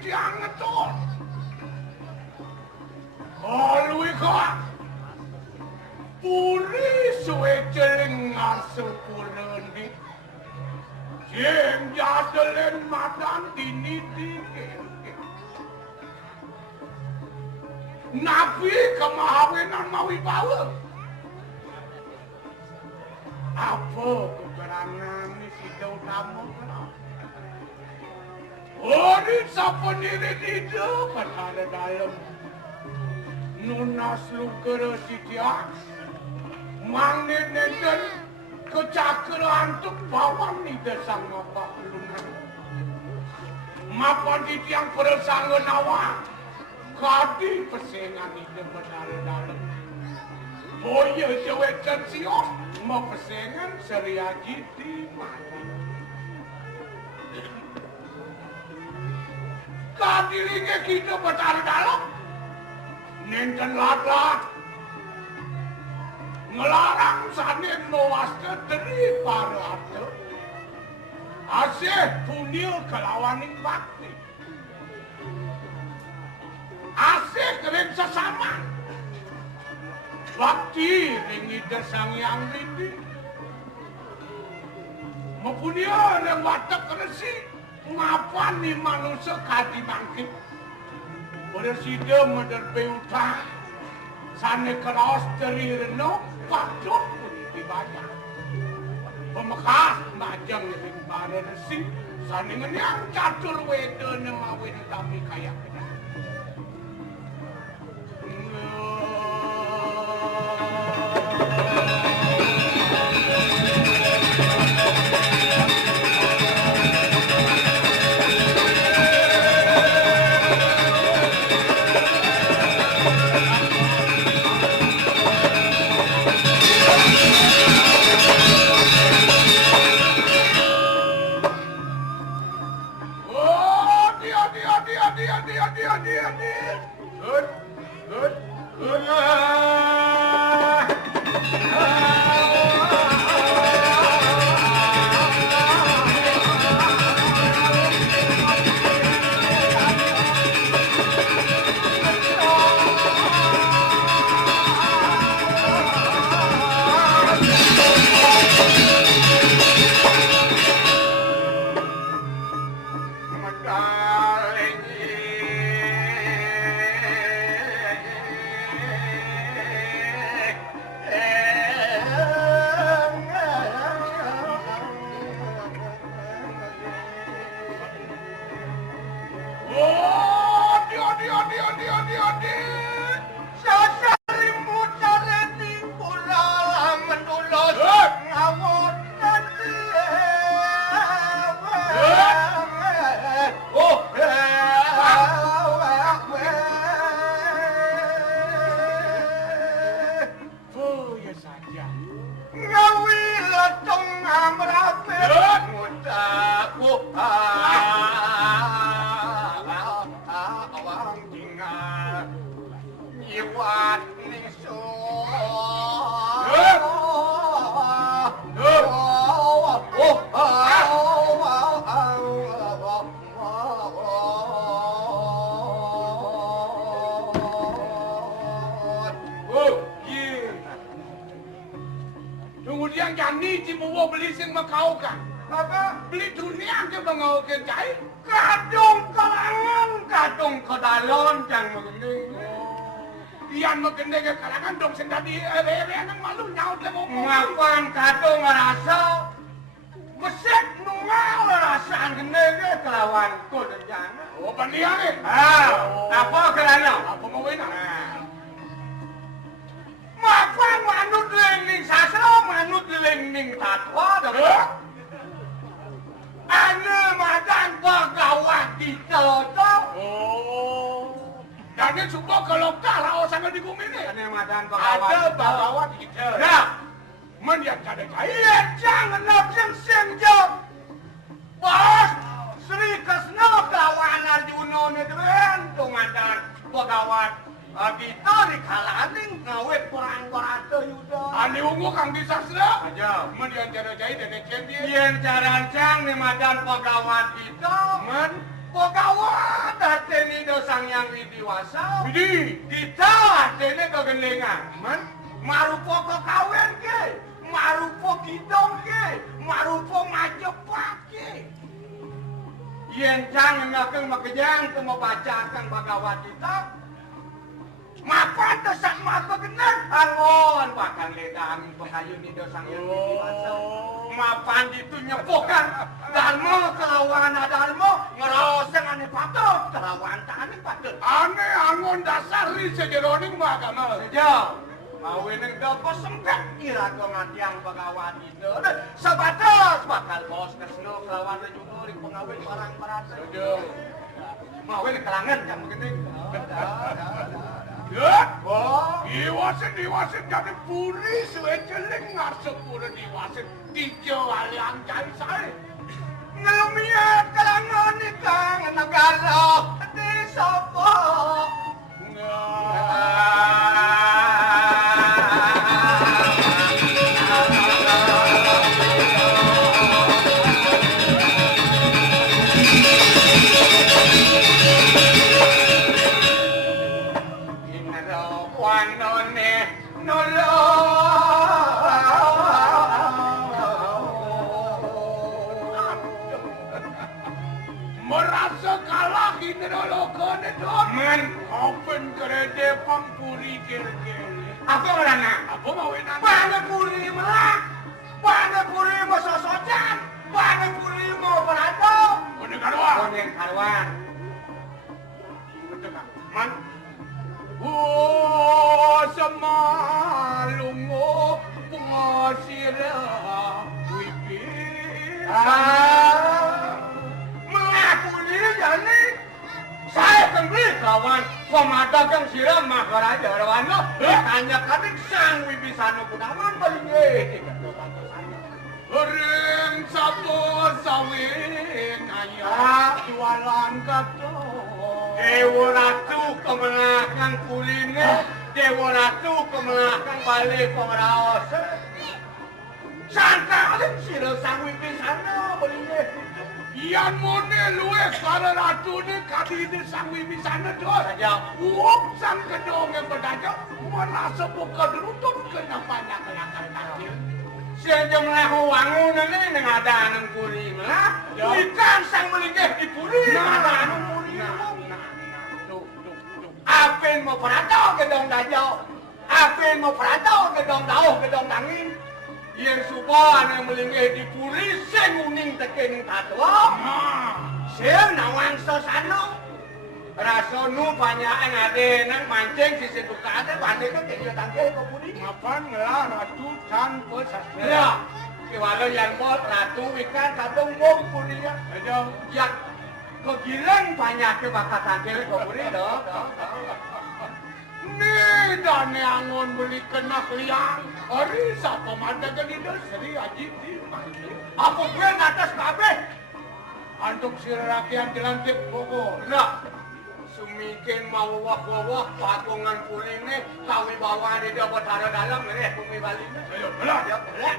tiang ngetor. Kalau kok puri Suweca ngasih purendi, jeng jadelen madan dini dini. Nabi kemahawinan mawi bawa. Apa keberangan ni si utama kenapa? Ori siapa diri di depan ada dalam. Nunas lukera si tiak. Mangit nenden kecakaran tu bawang ni desang apa lunan. Mapan di tiang perasaan nawa. Kadi pesengan ni depan ada dalam. Boya Suweca siok. Mempesengan seriaji di mati. Kadilinge kita bertaruh dalam. Nenten latlah. Ngelarang sanin noaste dari para ate. Asih punil kelawaning bakti. Asih kering sesama. Bakti ringi desang yang rindi. Mempunyai yang watak keresi. Ngapa ni manusia kadi bangkit. Bersida mederbe utang. Sana keras dari renung. Patut pun dibayar. Pemekas majang ring para resi. Sana yang catur weda nemawin tapi kaya kena. Kemudian jani cimuwo beli sing makaukan. Apa? Beli dunia ke mengaukan cai. Kadung kalangan, kadung kedalon jang mengendeng. Iyan mengendeng ke kalangan dong sendadi ere-ere nang malu nyaut le ngomong. Ngapan kadung ngerasa besek nungal rasaan gendeng ke kelawan kode jana. Oh pandian eh? Apa kelana? Apa mau wena? Maka manut lening sasra, manut lening tatwa, ane madan pegawai kita. Oh, jadi suka kalau kalau sangat di bumi ini. Ane madan pegawai. Ada pegawai kita. Nah, mendiam kada kaya jangan nak senjok. Bos, Sri Kesna kawan Arjuna ni keren tu madan pegawai. Kita di kalaning ngawet perang-perang yuda. Ani ungu kang disasra. Aja. Mendian cara jahit dan champion. Yang cara cang ni madan pegawai kita. Men Pegawat hatene dosang yang widiwasa. Widi, kita hatene kegendengan. Marupa kekawin ke, marupa kidong ke, marupa majepak ke. Yen jangan ngakeng makejang ke membacakan bagawat kita. Mapan dosak maka benar. Angon bahkan ledang pengayun ni dosang yang widiwasa. Mapan itu nyepokan dalmo kelawan dalmo ngeroseng ane patut kelawan tak ane patut. Ane angon dasar li sejeroning magama. Sejauh. Mawin yang dapat sempet kira kau ngatiang pegawai itu. Sebatas bakal bos kesno kelawan nyudur pengawin barang-barang. Sejauh. Mawin kelangan jam begini. Ya, diwasin jadi puri Suweca lengar sepuluh diwasin tiga alian cari saya. Ngelmiat kelangan ikang negara di sopo. Merasa kalah ini dulu kone don. Men, open kerede pampuri kere-kere. Apa merana? Apa mau enak? Pane puri melak, pane puri mau sosocan, pane puri mau berado. Kone karuan. Kone karuan. Betul kan? Man. Semalungo pengasira wipin. Mengakuni jani. Saya kembali kawan pemadagang siram makaraja rawana. Tanya kadek sang wibisano kudaman paling Ring satu sawit kaya jualan kato. Dewa Ratu kemenangan kuliner, Dewa Ratu kemenangan balik pengraos. Santa alim sila sangwi bisana boleh. Iyan mo ne luwe para Ratu ne kadi ne sangwi bisana dos. Uop sang kedong yang berdagang, merasa buka derutut kena banyak kelakar kaki. Sejam lahu wangu nene ngada anang kuri melah, ikan sang melingkeh di puri ngada anang kuri. Apin mau perantau gedong dajau, apin mau perantau gedong dauh gedong tangin. Yang suban yang melingkeh di puri senguning tekening tatwa. Sen nawang sosano. Raso nu panyaan ade nang mancing sisi duka ade pandai ke kaya tangke ke puri. Mapan ngelah ratu can pesastra. Ya, kiwalo yang bot ratu ikan katung bong puri ya. Ya, kegilang banyak ke bakat tangke ke puri dah. Nih dan angon beli kena kelihan. Hari siapa manda genido seri ajib di. Apa gue ngatas kabeh? Antuk si rakyat dilantik pokok. Nah. Sumikin mau wah-wah patungan puline kawi bawa di dapat taruh dalam bumi balina. Ayo, belah. Ya, belah.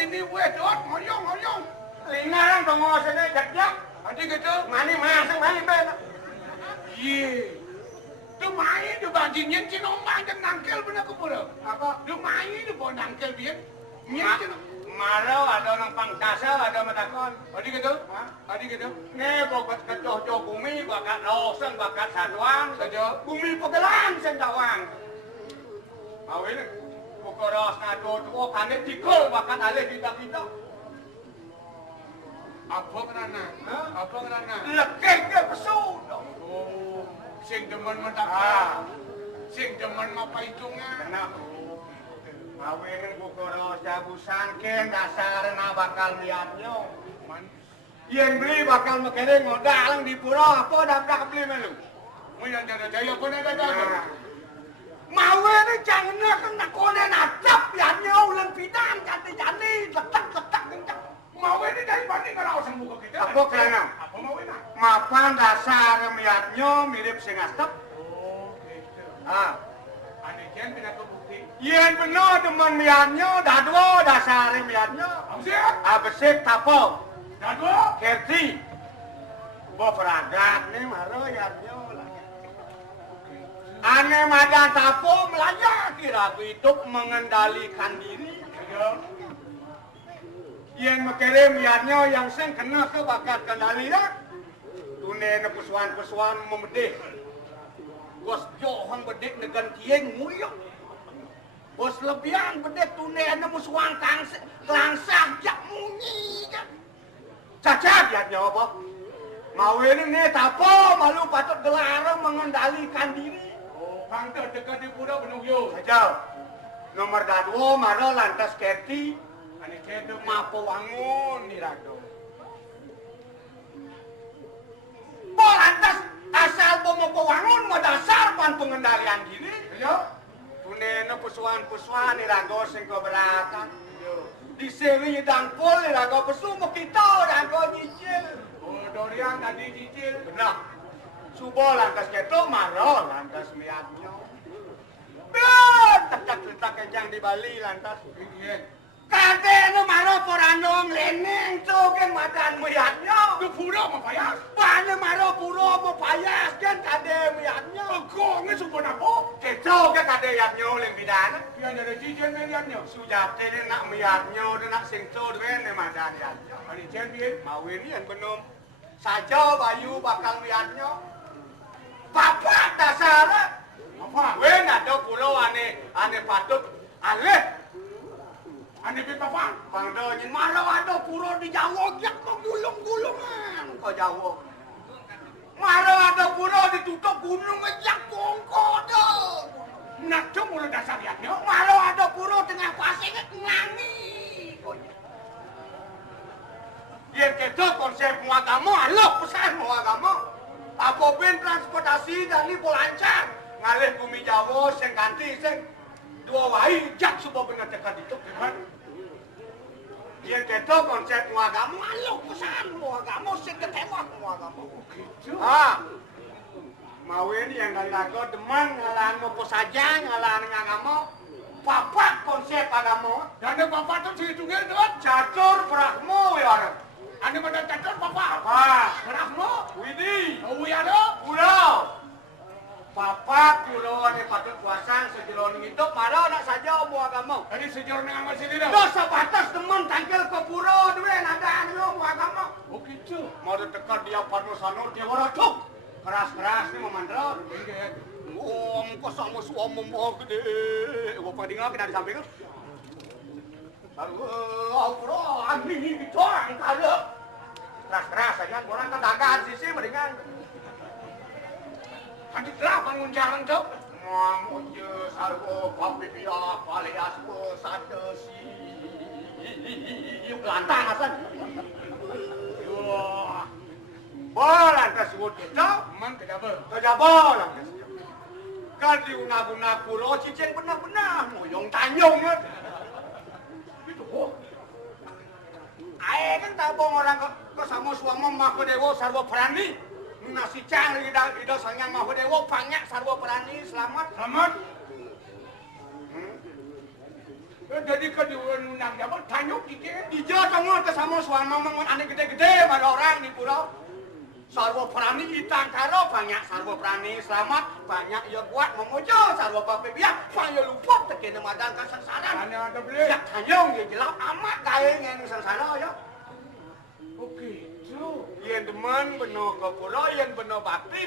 ini weh dot ngoyong. Lingarang dong sini jak. Adi gitu. Mani masang mani ben. Iya. Tuh main tuh bandingin cinombang dan nangkel bener kepala. Apa? Tuh main tuh bawa nangkel dia. Nyen Maro ada orang pangkasa ada matakon. Adi gitu. Adi gitu. Nih bakat kecoh bumi bakat losen bakat sadwang. Saja. Bumi pegelang sen tawang. Mau ini bukoros ngado tuh kanet dikol bakat alih kita. Apa kerana? Apa kerana? Lekeh ke pesu. Oh, sing demen mentak. Sing demen apa hitungan? Kenapa? Awin bukoros jabusan ken dasarna bakal liatnya. Yen beli bakal mekere ngodalang di pura apa daprak beli melu. Mau yang jaya pun ada dah. Mawe ni jangan kena kone natap liatnya ulang pidan kata jani letak kencang. Mau ini dari banding kalau usah buka kita. Apa kerana? Apa mau ini? Mapan dasar liatnya mirip sing astep. Oh, gitu. Ane jen pindah ke bukti. Yen bener teman liatnya dadwo dasar liatnya. Siap. Abesik tapo. Dadwo. Kerti. Bo peragat nih maro liatnya. Ane madan tapo melayar kira hidup mengendalikan diri. Yang mengirim liatnya yang sing kena ke bakat kendali ya. Tunai pesuan memedih. Bos johon bedek negan tieng nguyuk. Bos lebihan bedek tunai pesuan langsah jak munyi kan. Cacat liatnya apa? Mau ini nih tapo malu patut gelarang mengendalikan diri. Oh, pangkat dekat di pura benuh yo. Saja. Nomor 2 maro lantas kerti. Ane kedo Mapo wangun nirado. Lantas asal mau wangun mau dasar pan pengendalian diri. Yo. Tunene pesuan nirado sing keberatan. Di sini dangpol nirado pesu mau kita nirado nyicil. Oh, Dorian tadi cicil. Benar. Subo lantas keto maro lantas liatnya. Tak kencang di Bali lantas. Iya. Kate no maro porano leneng cogen madan muyatnya. Ke pura mau payas. Bane maro pura mau payas kan kade muyatnya. Kok nggak sumpah napo? Keco ke kade yatnya leng bidana. Yang ada cicil mediannya. Sujate ni nak muyatnya nak singco dene madan yatnya. Ane champion. Mau ini yang benom. Saja bayu bakal muyatnya. Bapak dasar. Apa? Wen ada pulau ane patut aleh. Ane betapa? Pangdonya malah ada pura di Jawa yak kok gulung-gulungan kok Jawa. Malah ada pura ditutup gunung yak bongko dah. Nak cuma mulai dasar liatnya. Malah ada pura tengah pasir ngangi. Yang itu konsep agama, aloh pesan agama. Apa ben transportasi dan ini lancar. Ngalih bumi Jawa sing ganti sing dua wahi jak supaya benar dekat itu kan. Yang itu konsep agama, aloh pesan agama sing ketewak agama. Gitu. Mau ini yang lagu demen ngalahan apa saja ngalahan agama. Papak konsep agama. Dan ada bapak tu sehitungnya tu. Catur Brahmo ya. Ane mana catur bapak? Apa? Berahmo. Widih. Oh ya do. Pulau. Papak pulau ane patut puasang sejeroning itu malah nak saja mau agama. Tadi sejauh dengan amal sini dah. Dosa batas teman tangkel ke pura duwe ada anu mau agama. Oh gitu. Mau dekat dia panu sano dia waracuk. Keras-keras ni memandra. Om kosong musuh om mau gede. Gua padinga kena di samping. Aduh, bro, ini dicorang kada. Keras-keras saja orang kedagan sisi mendingan. Adi delapan ngunjaran tu. Mamunje sarwo papipia alias sadesi. Lantang asan. Wah. Bolan kasut kita. Man kenapa? Kejabol lantas. Kan diunah-unah pulau cicing benar-benar moyong tanyong ya. Ae kan tabong orang ke sama suama Mahadewa sarwa prani. Nasi cang ida sanyang Mahadewa banyak sarwa prani selamat. Selamat. Jadi kedua nunang jabat tanyuk dikit. suama mengun aneh gede-gede pada orang di pulau. Sarwa prani itang karo banyak sarwa prani selamat banyak ya kuat memojo sarwa papebiak saya lupa tekene madan kasangsaran. Ane ada beli. Ya kanyong ya jelap amat gawe ngene sangsara ya. Oke. Yen demen beno ke pulau, yen beno bakti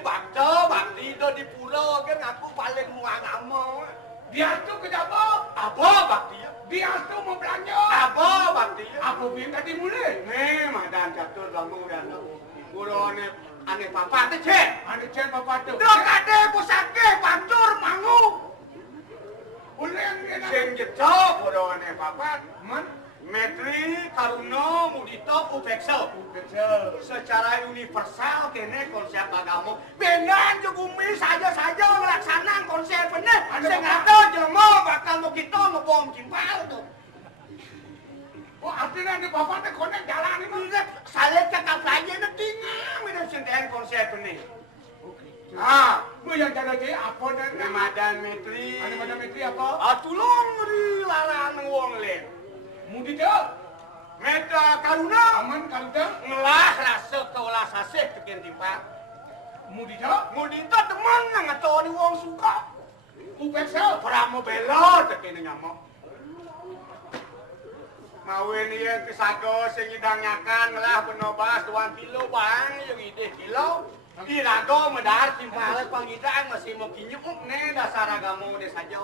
do di pulau kan aku paling agama. Dia tuh kenapa? Apa bakti? Dia tuh mau belanja. Apa bakti? Apa biar tadi mulai? Nih, madan catur bangun dan gurone ane papa teh cek. Ane cek papa tuh. Dok kade pusake pancur mangu. Boleh yang dia Sing jejak gurone papa. Man. Metri, Karuno, Mudito, Upekso. Secara universal kene konsep agama. Benan jegumi saja-saja ngelaksanaan konsep ini. Sing ada jelema bakal mau kita ngebom cimpal tuh. Oh artinya di bapak teh konek jalan ini. Saya cakap aja nanti ngomongin sendiri konsep ini. Oke. Ah, Lu yang jaga dia apa dan Ramadan Metri. Ane pada metri apa? Tulung ri larang wong le. Mudi dah. Meta Karuna Aman kalau dah. ngelah rasa kaulah sasih tekan timpal. Mudi dah. Mudita teman ngatoni wong suka. Upeksa. Pramo belo tekan nyamuk. Mawen ieu pisago sing ngidangakan ngelah benobas 2 kilo bang yang ide kilo. Irago medar timpal pangidang masih mau kinyuk ne dasar agama de saja.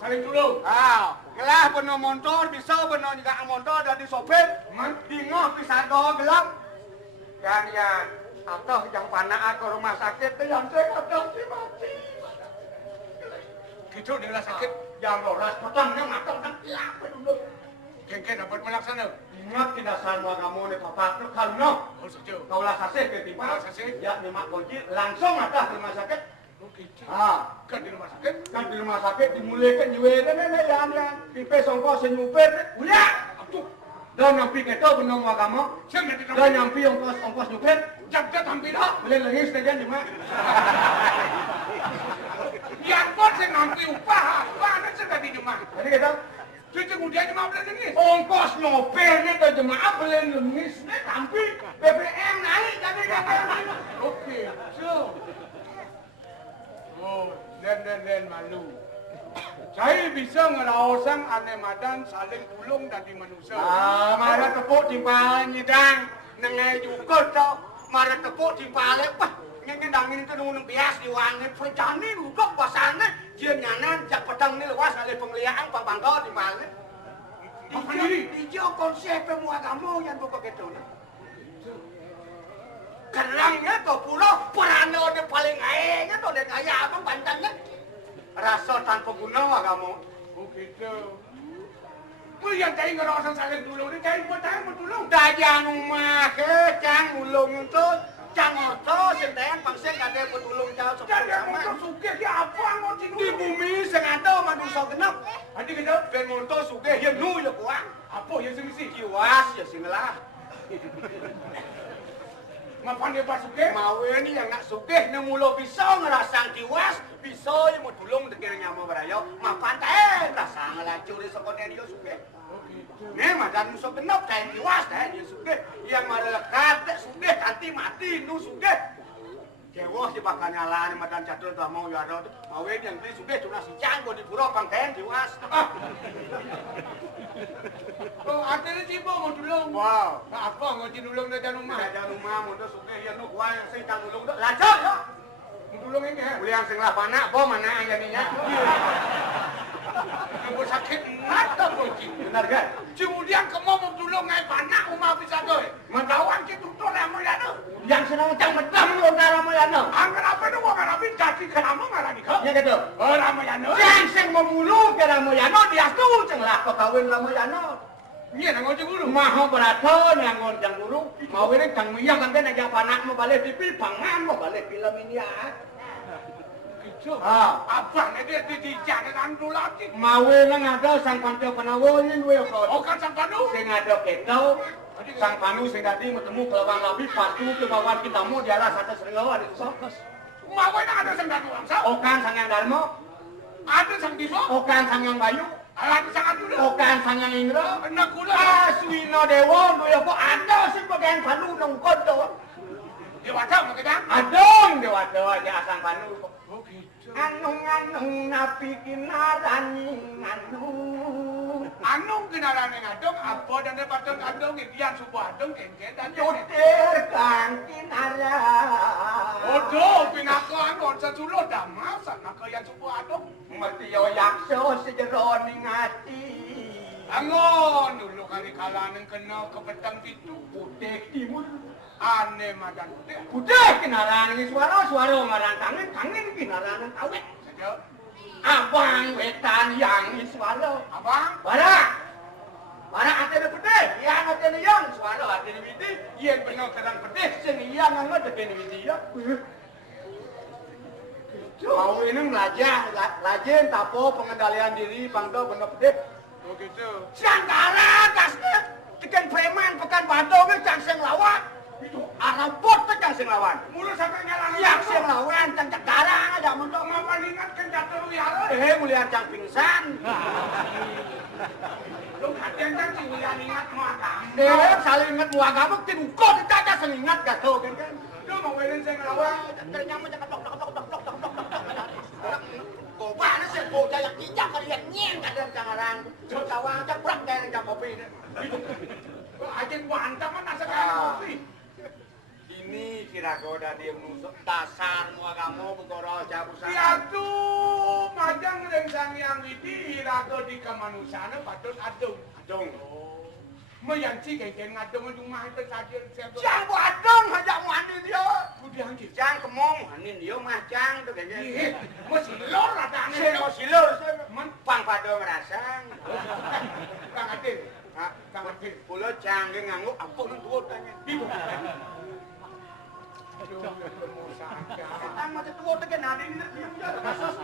Saling dulu. Ngelah beno motor bisa beno juga motor dari sopir. Dingoh pisago gelap. Dan ya atau yang panah ke rumah sakit teh yang saya kadang si mati. Gitu di rumah sakit. Yang loras potongnya matang dan gelap dulu. Kengken dapat melaksana. Ingat tidak sama kamu nih papa tuh karena Oh setuju. kaulah sasih ketipa. Kaulah sasih. Ya nyemak kunci langsung atas rumah sakit. Oh gitu. Kan di rumah sakit. Kan di rumah sakit dimulaikan nyuwene nenek yang pipe songko senyupir. Udah. Atuh. Dan nyampi kita benar agama. Saya ngerti Dan nyampi ongkos nyupir. jaga tampil dah. Boleh lengis saja di mana. Yang pun saya nanti upah apa ada sudah di rumah. Jadi kita Cuci kemudian cuma boleh nangis. ongkos nyopir ni ke jemaah boleh lengis. Tapi BBM naik jadi kan. Oke. So. Oh, dan malu. Saya bisa ngelawasan ane madan saling tulung dari manusia. Marah tepuk timpal nyidang. Nengai juga tau. Marah tepuk timpal apa? Ngedangin itu nung bias diwangi perjani duduk basane. Dia nyanan jak pedang ni lewas oleh penglihaan Pak Bangko timpal. Dia konsep agama yang pokok itu. Kerangnya ke pulau perano dia paling airnya tuh dia kaya apa pantannya. Rasa tanpa guna agama. Oh gitu. Lu yang cari ngelawasan saling tulung, dia cari buat saya mau tulung. Dajang rumah ke cang ulung itu cang orto sendirian pangseng kade petulung jauh Jadi sepuluh mau zaman. suke dia apa mau Di cinta? bumi sengaja manusia genap. Adi kita Ben monto suge ya nu ya kuang. apa yang semisi? Kiwas ya singelah. Ngapain dia pas suke? Mawe ni yang nak sugih ni mula bisa ngerasang kiwas, bisa yang mau tulung dengan nyama berayo, mapan teh rasa ngelacur di sekolah dia sugih. Oh gitu. Ni madan musuh genap teh kiwas teh dia sugih, yang ada lekat teh sugih nanti mati nu sugih. Dewa si bakal nyala ni madan catur dah mau ya ada, mawe ni yang beli sugih cuma si cang di pura pangten kiwas. Oh, artinya cibo mau tulung. Wow. Apa mau tulung dari rumah? Ada rumah muda sugih ya nu kuah yang sing kang ulung dah lacak ya. Mau tulung ini ya? Uliang sing lah panak bo mana ayaninya. Mau sakit mata kunci. Benar kan? Kemudian kamu mau tulung ngai panak rumah bisa tu. Mendawan kita tu lama ya tu. Yang senang cang medam lu antara Ramayana. Angkat apa tu orang Arab jadi kenapa marah ni kau? Ya gitu. Oh Ramayana. Yang sing memulu ke Ramayana dia tu ceng lah kau kawin Ramayana. Ni nak ngoceh guru. Maha beraton yang ngondang guru. Mau ini cang miyang kan kan aja panak mau balik pipi pangan mau balik film ini ya. Gitu. Ah. Apa ni dia dijak dengan dulu lagi. Mau nang ada sang pantai penawon yang gue Oh kau. kan sampai tu. Sing ada ketau. Sang panu sing tadi bertemu kelawang labi patu ke bawah kita mu di alas atas rengawa di sokos. Mau nak ada sang datu angsa. Okan sang yang dalmo. Ada sang dibo. Okan sang yang bayu. Alan sangat dulu. Bukan sangat ingro. Enak kula. Aswino dewa, dulu kok ada sih bagian panu nong kodo. Dewata mau kita? Adong dewata aja asang panu. Oh gitu. Anung napi kinarani anung. Anung kinarani ngadong, apa dan patong adong, idian subuh adong, kengke dan Jotir kang kinara. Odo, pinako angon sa sulo damas, nako yan subuh adong. Matiyo yakso sejeroning hati. Angon, dulu kali kalanin kena kepetang itu. Putih timur. Ane madan putih. Putih kinarani suara ngarang tangan kinarani tawet. Saja. Abang wetan yang suara. Abang? Bara atene putih, yang atene yang suara atene witi, yen bener kerang putih, sing yang ngot atene witi ya. Mau ini lajin tapo pengendalian diri bangdo bener putih. Begitu. Sangkara kasnya tekan preman pekan badong cang sing lawan. Itu arabot tekan sing lawan. Mulu sampai nyalang. Yang sing lawan cang cekara aja mentok. Mama ingat kan jatuh liara. Mulian cang pingsan. Lu hatian kan si Mulian ingat mau agama. Saling ingat mau agama tinukot kita sing ingat gato kan. Lu mau welin saya ngelawan. Ternyata cak tok. Gopana sih bocah yang kijak kalian nyeng kadang cangarang. Cawang ceprek kayak jam kopi. Ajen bantah mana sekarang kopi. Ini kira-kira dia menusuk dasar agama begoro jabusan. Ya tuh, majang rencang yang ini raga di kemanusiaan patut adung. Meyanci kayak ngadung rumah itu saja. Jang adung aja mandi dia. Budi angki. Jang kemong anin dia mah jang tuh kayaknya. Mesilor ada Saya mau silur, pang pada merasang. Kang Adil. Kang Adil. Pulau canggih ngangguk ampun tuh tanya. Aduh, mau saja. Tang macam tuh tekan ada di diam jatuh kasus.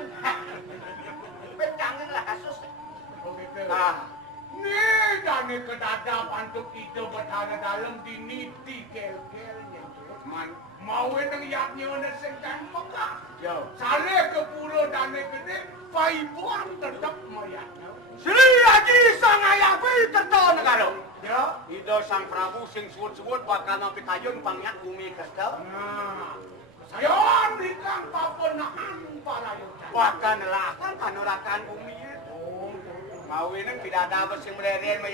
Pecanggih lah kasus. Oh gitu. Nih, dani kedada pantuk itu berada dalam diniti kel-kelnya. Mau yang yaknya ada sengkan pekak. Sale ke pulau dani gede, paibuan tetap mayatnya. Sri Haji sang ayah tertawa negara. Ya, itu sang Prabu sing suwut-suwut bakal nampik kayun pangyak bumi kesel. Nah, saya berikan papenaan para yuta. Bahkan nelakan panurakan bumi. Mau ini tidak ada bersing bereren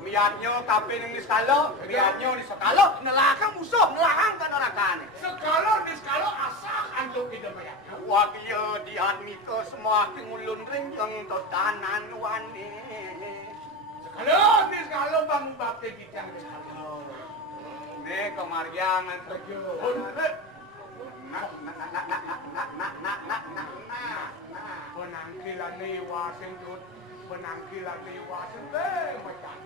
miatnya tapi ini skalo, miatnya di skalo, nelakan musuh, nelakan panurakan. Skalo di skalo asah antuk ide mayatnya. Wakil di admiko semua ngulun ringkeng totanan wani. Skalo bang bakti bidang skalo. Ini kemariangan terjun. Penangkilan ni wasing tut, penangkilan ni wasing macam